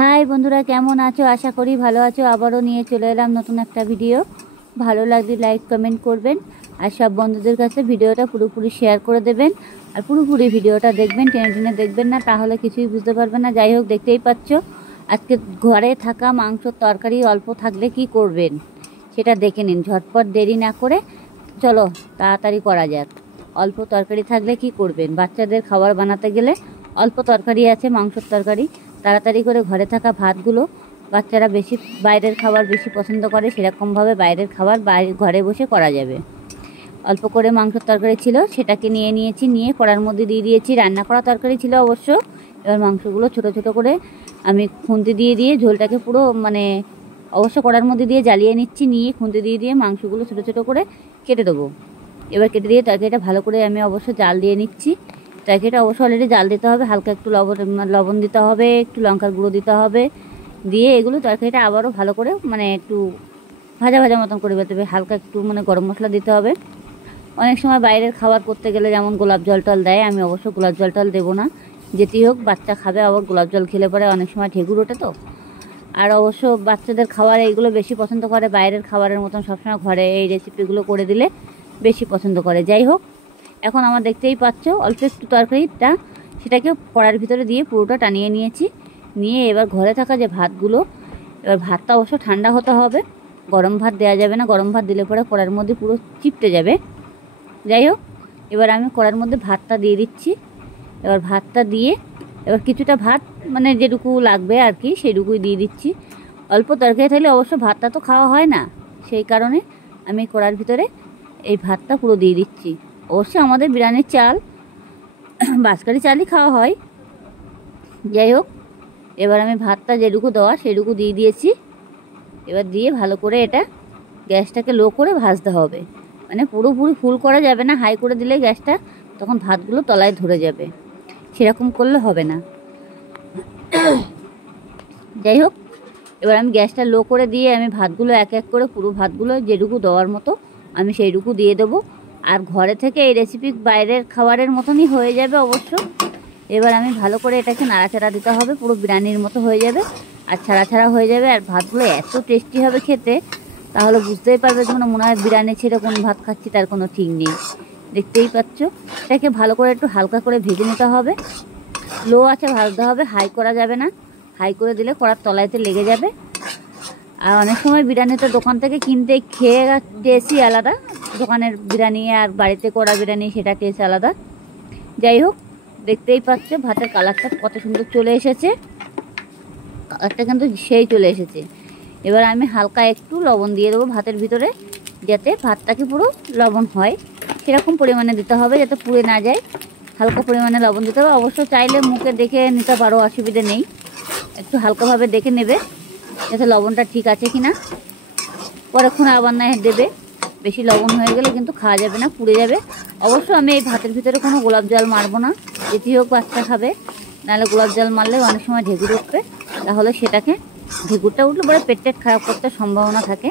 High বন্ধুরা, কেমন আছো? আশা করি ভালো আছো। আবারও নিয়ে চলে এলাম নতুন একটা ভিডিও। ভালো লাগলে লাইক কমেন্ট করবেন, আর সব বন্ধুদের কাছে ভিডিওটা পুরোপুরি শেয়ার করে দেবেন। আর পুরোপুরি ভিডিওটা দেখবেন, টেনে টেনে দেখবেন না, তাহলে কিছুই বুঝতে পারবেন না। যাই হোক, দেখতেই পাচ্ছ আজকে ঘরে থাকা মাংসর তরকারি অল্প থাকলে কি করবেন সেটা দেখে নিন। ঝটপট দেরি না করে চলো তাড়াতাড়ি করা যাক। অল্প তরকারি থাকলে কি করবেন? বাচ্চাদের খাবার বানাতে গেলে অল্প তরকারি আছে, মাংসর তরকারি, তাড়াতাড়ি করে ঘরে থাকা ভাতগুলো, বাচ্চারা বেশি বাইরের খাবার বেশি পছন্দ করে, সেরকমভাবে বাইরের খাবার ঘরে বসে করা যাবে। অল্প করে মাংসর তরকারি ছিল, সেটাকে নিয়েছি, নিয়ে কড়ার মধ্যে দিয়ে দিয়েছি। রান্না করা তরকারি ছিল অবশ্য। এবার মাংসগুলো ছোট ছোট করে আমি খুন্তি দিয়ে ঝোলটাকে পুরো অবশ্য কড়ার মধ্যে দিয়ে জ্বালিয়ে নিচ্ছি। নিয়ে খুন্তি দিয়ে মাংসগুলো ছোট ছোট করে কেটে দেবো। এবার কেটে দিয়ে তরকারিটা ভালো করে আমি অবশ্য জাল দিয়ে নিচ্ছি। তরকারিটা অবশ্য অলরেডি জাল দিতে হবে, হালকা একটু লবণ দিতে হবে, একটু লঙ্কার গুঁড়ো দিতে হবে। দিয়ে এগুলো তরকারিটা আবারও ভালো করে একটু ভাজা ভাজা মতন করে ফেলতে হবে। হালকা একটু গরম মশলা দিতে হবে। অনেক সময় বাইরের খাবার করতে গেলে যেমন গোলাপ জল টল দেয়, আমি অবশ্য গোলাপ জল টল দেবো না। যেটি হোক, বাচ্চা খাবে, আবার গোলাপ জল খেলে পরে অনেক সময় ঢেকুর ওঠে তো। আর অবশ্য বাচ্চাদের খাবার এইগুলো বেশি পছন্দ করে, বাইরের খাবারের মতন সবসময় ঘরে এই রেসিপিগুলো করে দিলে বেশি পছন্দ করে। যাই হোক, এখন আমার দেখতেই পাচ্ছ অল্প একটু তরকারিটা সেটাকে কড়ার ভিতরে দিয়ে পুরোটা টানিয়ে নিয়েছি। নিয়ে এবার ঘরে থাকা যে ভাতগুলো, এবার ভাতটা অবশ্য ঠান্ডা হতে হবে, গরম ভাত দেওয়া যাবে না। গরম ভাত দিলে পরে কড়ার মধ্যে পুরো চিপটে যাবে। যাই হোক, এবার আমি কড়ার মধ্যে ভাতটা দিয়ে দিচ্ছি। এবার ভাতটা দিয়ে এবার কিছুটা ভাত যেটুকু লাগবে আর কি সেটুকুই দিয়ে দিচ্ছি। অল্প তরকারি থাকলে অবশ্য ভাতটা তো খাওয়া হয় না, সেই কারণে আমি কড়ার ভিতরে এই ভাতটা পুরো দিয়ে দিচ্ছি। অবশ্য আমাদের বিরিয়ানির চাল বাঁশকাঠি চালই খাওয়া হয়। যাই হোক, এবার আমি ভাতটা যেটুকু দেওয়া সেটুকু দিয়ে দিয়েছি। এবার দিয়ে ভালো করে এটা গ্যাসটাকে লো করে ভাজতে হবে। পুরোপুরি ফুল করা যাবে না, হাই করে দিলে গ্যাসটা তখন ভাতগুলো তলায় ধরে যাবে, সেরকম করলে হবে না। যাই হোক, এবার আমি গ্যাসটা লো করে দিয়ে আমি ভাতগুলো এক এক করে পুরো ভাতগুলো যেটুকু দেওয়ার মতো আমি সেইটুকু দিয়ে দেবো। আর ঘরে থেকে এই রেসিপি বাইরের খাবারের মতনই হয়ে যাবে অবশ্য। এবার আমি ভালো করে এটাকে নাড়াচাড়া দিতে হবে, পুরো বিরিয়ানির মতো হয়ে যাবে আর ছাড়া ছাড়া হয়ে যাবে। আর ভাতগুলো এত টেস্টি হবে খেতে, তাহলে বুঝতেই পারবে যে মনে হয় বিরিয়ানি ছেড়ে কোন ভাত খাচ্ছি তার কোনো ঠিক নেই। দেখতেই পাচ্ছ, এটাকে ভালো করে একটু হালকা করে ভেজে নিতে হবে। লো আছে ভাজতে হবে, হাই করা যাবে না। হাই করে দিলে কড়ার তলাইতে লেগে যাবে। আর অনেক সময় বিরিয়ানি তো দোকান থেকে কিনতে খেয়ে টেস্টই আলাদা, দোকানের বিরিয়ানি আর বাড়িতে করা বিরিয়ানি সেটা টেস্ট আলাদা। যাই হোক, দেখতেই পাচ্ছে ভাতের কালারটা কত সুন্দর চলে এসেছে, কালারটা কিন্তু সেই চলে এসেছে। এবার আমি হালকা একটু লবণ দিয়ে দেবো ভাতের ভিতরে, যাতে ভাতটাকে পুরো লবণ হয় সেরকম পরিমাণে দিতে হবে, যাতে পুড়ে না যায়। হালকা পরিমাণে লবণ দিতে হবে। অবশ্য চাইলে মুখে দেখে নিতে পারো, অসুবিধে নেই। একটু হালকাভাবে দেখে নেবে যাতে লবণটা ঠিক আছে কিনা, পরেক্ষণ আবার না দেবে। বেশি লবণ হয়ে গেলে কিন্তু খাওয়া যাবে না, পুড়ে যাবে। অবশ্য আমি এই ভাতের ভিতরে কোনো গোলাপ জল মারবো না, যেটি হোক বাচ্চা খাবে, নাহলে গোলাপ জল মারলে অনেক সময় ঢেকুর উঠবে, তাহলে সেটাকে ঢেকুরটা উঠলে পরে পেট খারাপ করতে সম্ভাবনা থাকে।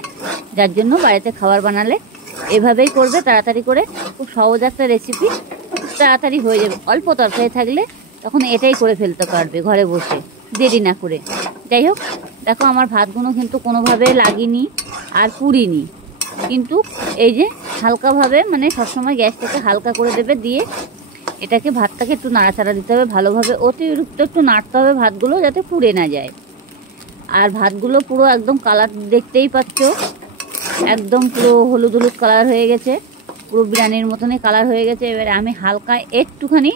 যার জন্য বাড়িতে খাবার বানালে এভাবেই করবে, তাড়াতাড়ি করে। খুব সহজ একটা রেসিপি, তাড়াতাড়ি হয়ে যাবে। অল্প তরকারি থাকলে তখন এটাই করে ফেলতে পারবে ঘরে বসে, দেরি না করে। যাই হোক, দেখো আমার ভাতগুলো কিন্তু কোনোভাবে লাগিনি আর পুড়িনি, কিন্তু এই যে হালকাভাবে সবসময় গ্যাসটাকে হালকা করে দেবে। দিয়ে এটাকে ভাতটাকে একটু নাড়াচাড়া দিতে হবে ভালোভাবে, অতিরিক্ত একটু নাড়তে হবে ভাতগুলো, যাতে পুড়ে না যায়। আর ভাতগুলো পুরো একদম কালার দেখতেই পাচ্ছ, একদম পুরো হলুদ হলুদ কালার হয়ে গেছে, পুরো বিরিয়ানির মতনই কালার হয়ে গেছে। এবারে আমি হালকা একটুখানি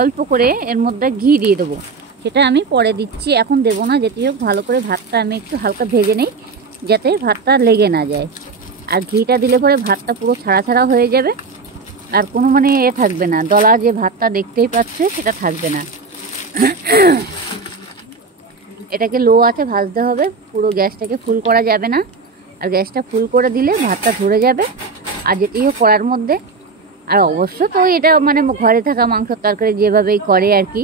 অল্প করে এর মধ্যে ঘি দিয়ে দেবো, সেটা আমি পরে দিচ্ছি, এখন দেবো না। যেটি হোক, ভালো করে ভাতটা আমি একটু হালকা ভেজে নিই, যাতে ভাতটা লেগে না যায়। আর ঘিটা দিলে পরে ভাতটা পুরো ছাড়া ছাড়া হয়ে যাবে, আর কোনো থাকবে না, দলা যে ভাতটা দেখতেই পাচ্ছে সেটা থাকবে না। এটাকে লো আছে ভাজতে হবে, পুরো গ্যাসটাকে ফুল করা যাবে না। আর গ্যাসটা ফুল করে দিলে ভাতটা ধরে যাবে। আর যেটি হোক কড়ার মধ্যে, আর অবশ্য তো এটা ঘরে থাকা মাংসের তরকারি যেভাবেই করে আর কি,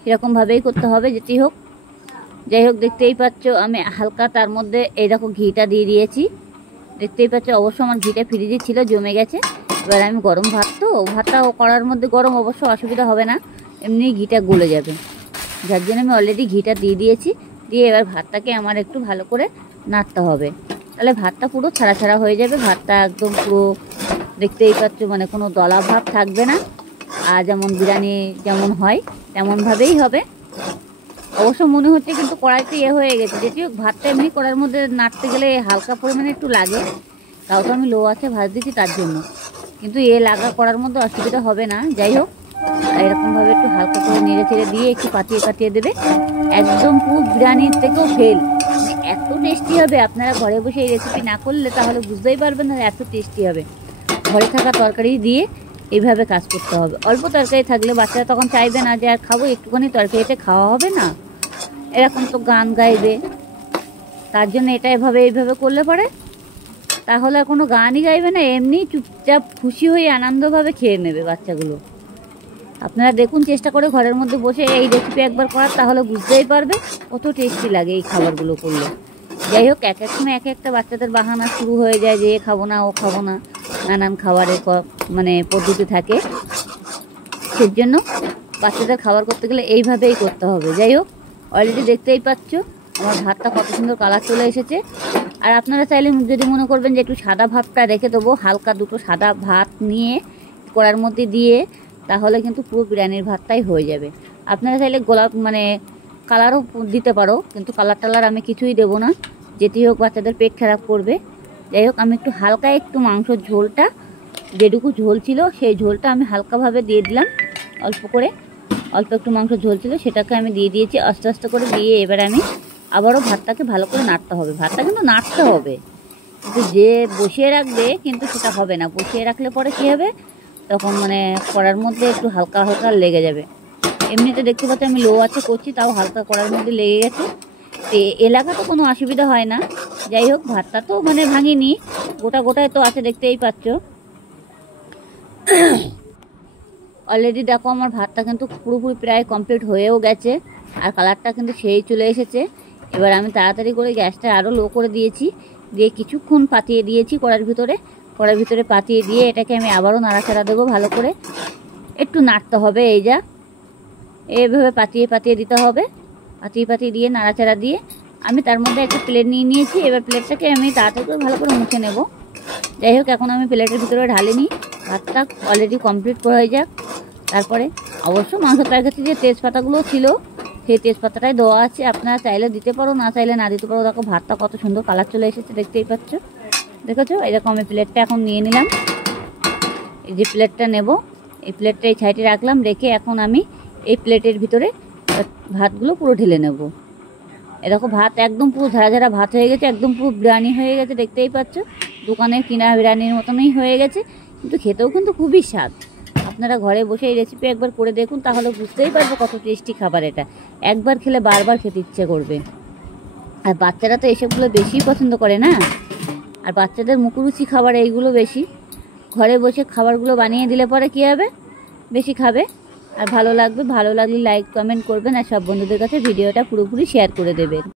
সেরকমভাবেই করতে হবে। যেটি হোক, যাই হোক, দেখতেই পাচ্ছ আমি হালকা তার মধ্যে এইরকম ঘিটা দিয়ে দিয়েছি। দেখতেই পাচ্ছ অবশ্য আমার ঘিটা ফ্রিজে ছিল, জমে গেছে। এবার আমি গরম ভাত তো, ভাতটা কড়ার মধ্যে গরম, অবশ্য অসুবিধা হবে না, এমনি ঘিটা গলে যাবে। যার জন্য আমি অলরেডি ঘিটা দিয়ে দিয়েছি। দিয়ে এবার ভাতটাকে আমার একটু ভালো করে নাড়তে হবে, তাহলে ভাতটা পুরো ছাড়া ছাড়া হয়ে যাবে। ভাতটা একদম পুরো দেখতেই পাচ্ছ, মানে কোনো দলা ভাব থাকবে না। আর যেমন বিরিয়ানি যেমন হয় তেমনভাবেই হবে। অবশ্য মনে হচ্ছে কিন্তু কড়াইতে হয়ে গেছে, যেটিও ভাতটা এমনি কড়াইয়ের মধ্যে নাড়তে গেলে হালকা পরিমাণে একটু লাগে, তাও তো আমি লো আছে ভাত দিচ্ছি তার জন্য, কিন্তু লাগা করার মধ্যে অসুবিধা হবে না। যাই হোক, এরকমভাবে একটু হালকা করে নেড়ে ছেড়ে দিয়ে একটু কাটিয়ে দেবে। একদম পুরো বিরিয়ানির থেকেও ফেল, মানে এত টেস্টি হবে। আপনারা ঘরে বসে এই রেসিপি না করলে তাহলে বুঝতেই পারবেন না এত টেস্টি হবে। ঘরে থাকা তরকারি দিয়ে এইভাবে কাজ করতে হবে। অল্প তরকারি থাকলে বাচ্চারা তখন চাইবে না যে আর খাবো, একটুখানি তরকারিতে খাওয়া হবে না, এরকম তো গান গাইবে। তার জন্য এটা এইভাবে করলে পরে তাহলে আর কোনো গানই গাইবে না, এমনি চুপচাপ খুশি হয়ে আনন্দভাবে খেয়ে নেবে বাচ্চাগুলো। আপনারা দেখুন চেষ্টা করে ঘরের মধ্যে বসে এই রেসিপি একবার করার, তাহলে বুঝতেই পারবে কত টেস্টি লাগে এই খাবারগুলো করলে। যাই হোক, এক এক সময় এক একটা বাচ্চাদের বাহানা শুরু হয়ে যায় যে খাবো না ও খাবো না, নানান খাবারের মানে পদ্ধতি থাকে। সেজন্য বাচ্চাদের খাবার করতে গেলে এইভাবেই করতে হবে। যাই হোক, অলরেডি দেখতেই পাচ্ছ আমার ভাতটা কত সুন্দর কালার চলে এসেছে। আর আপনারা চাইলে যদি মনে করবেন যে একটু সাদা ভাতটা রেখে দেবো, হালকা দুটো সাদা ভাত নিয়ে কড়ার মধ্যে দিয়ে, তাহলে কিন্তু পুরো বিরিয়ানির ভাতটাই হয়ে যাবে। আপনারা চাইলে গোলাপ মানে কালারও দিতে পারো, কিন্তু কালার টালার আমি কিছুই দেবো না, যেটি হোক বাচ্চাদের পেট খারাপ করবে। যাই হোক, আমি একটু হালকা একটু মাংসর ঝোলটা, যেটুকু ঝোল ছিল সেই ঝোলটা আমি হালকাভাবে দিয়ে দিলাম, অল্প একটু মাংস ঝোল ছিল সেটাকে আমি দিয়ে দিয়েছি আস্তে আস্তে করে দিয়ে। এবারে আমি আবারও ভাতটাকে ভালো করে নাড়তে হবে। ভাতটা কিন্তু নাড়তে হবে, কিন্তু যে বসিয়ে রাখবে কিন্তু সেটা হবে না। বসিয়ে রাখলে পরে কী হবে, তখন মানে কড়ার মধ্যে একটু হালকা হালকা লেগে যাবে। এমনিতে দেখতে পাচ্ছি আমি লো আছে করছি, তাও হালকা কড়ার মধ্যে লেগে গেছে। তো এলাকা তো কোনো অসুবিধা হয় না। যাই হোক, ভাতটা তো মানে ভাঙিনি, গোটায় তো আছে, দেখতেই পাচ্ছ। অলরেডি দেখো আমার ভাতটা কিন্তু পুরোপুরি প্রায় কমপ্লিট হয়েও গেছে, আর কালারটা কিন্তু সেই চলে এসেছে। এবার আমি তাড়াতাড়ি করে গ্যাসটা আরও লো করে দিয়েছি, দিয়ে কিছুক্ষণ পাতিয়ে দিয়েছি কড়ার ভিতরে পাতিয়ে দিয়ে এটাকে আমি আবারও নাড়াচাড়া দেবো ভালো করে। একটু নাড়তে হবে, এইভাবে পাতিয়ে দিতে হবে। পাতিয়ে দিয়ে নাড়াচাড়া দিয়ে আমি তার মধ্যে একটা প্লেট নিয়ে নিয়েছি। এবার প্লেটটাকে আমি তাড়াতাড়ি করে ভালো করে মুছে নেব। যাই হোক, এখন আমি প্লেটের ভিতরে ঢালে নিই, ভাতটা অলরেডি কমপ্লিট হয়ে যাক। তারপরে অবশ্য মাংস তরকারিতে যে তেজপাতাগুলো ছিল সেই তেজপাতাটাই দেওয়া আছে, আপনারা চাইলে দিতে পারো, না চাইলে না দিতে পারো। দেখো ভাতটা কত সুন্দর কালার চলে এসেছে, দেখতেই পাচ্ছ, দেখেছো। এরকম আমি প্লেটটা এখন নিয়ে নিলাম। এই যে প্লেটটা নেব, এই প্লেটটা এই সাইডে রাখলাম, রেখে এখন আমি এই প্লেটের ভিতরে ভাতগুলো পুরো ঢেলে নেব। এরকম ভাত একদম পুরো ঝাড়া ভাত হয়ে গেছে, একদম পুরো বিরিয়ানি হয়ে গেছে, দেখতেই পাচ্ছ। দোকানের কিনা বিরিয়ানির মতনই হয়ে গেছে, কিন্তু খেতেও কিন্তু খুবই স্বাদ। আপনারা ঘরে বসে এই রেসিপি একবার করে দেখুন, তাহলে বুঝতেই পারবে কত টেস্টি খাবার এটা। একবার খেলে বারবার খেতে ইচ্ছে করবে। আর বাচ্চারা তো এসবগুলো বেশি পছন্দ করে না, আর বাচ্চাদের মুখরুচি খাবার এইগুলো বেশি। ঘরে বসে খাবারগুলো বানিয়ে দিলে পরে কী হবে, বেশি খাবে আর ভালো লাগবে। ভালো লাগলে লাইক কমেন্ট করবেন, আর সব বন্ধুদের কাছে ভিডিওটা পুরোপুরি শেয়ার করে দেবেন।